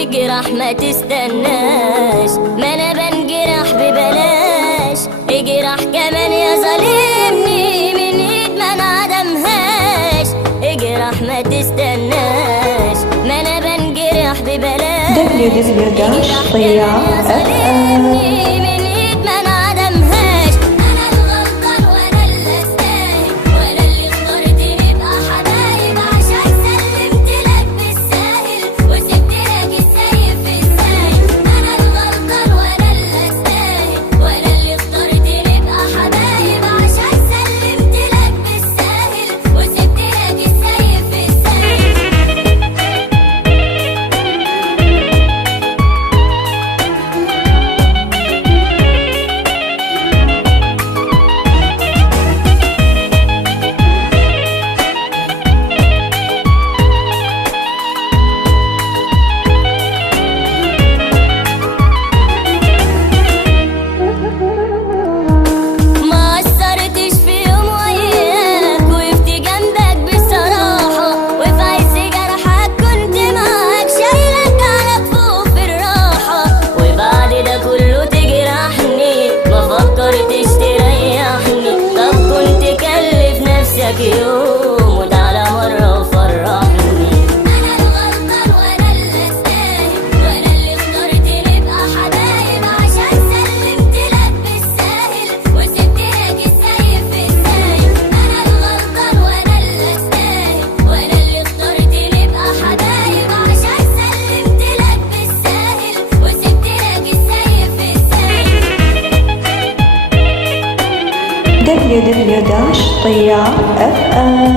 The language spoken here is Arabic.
اجرح ما تستناش، ما انا بنجرح ببلاش. اجرح كمان يا ظالمني من ايد ما انا عدمهاش. اجرح ما تستناش، ما انا بنجرح ببلاش. اجرح كمان يا ظالمني من ايد ما انا عدمهاش. انا الغلطان وانا اللي استاهل، وانا اللي اخترت نبقى حبايب، عشان سلمت لك بالساهل وسبت لك السايب في السايب. انا الغلطان وانا اللي استاهل، وانا اللي اخترت نبقى حبايب، عشان سلمت لك بالساهل وسبت لك السايب في السايب. ما قصرتش في يوم وياك، وقفت جنبك بصراحة، وفي عز جرحك كنت معاك، شايلك على كفوف الراحة. وبعد ده كله تجرحني، ما فكرتش تريحني. طب كنت كلف نفسك يوم وتعالى مرة وفرحني. أنا الغلطان وأنا اللي أستاهل، وأنا اللي اخترت نبقى حبايب، عشان سلمت لك بالساهل وسبت لك السايب في السايب. أنا الغلطان وأنا اللي أستاهل، وأنا اللي اخترت نبقى حبايب، عشان سلمت لك بالساهل وسبت لك السايب في السايب. www.طياع FM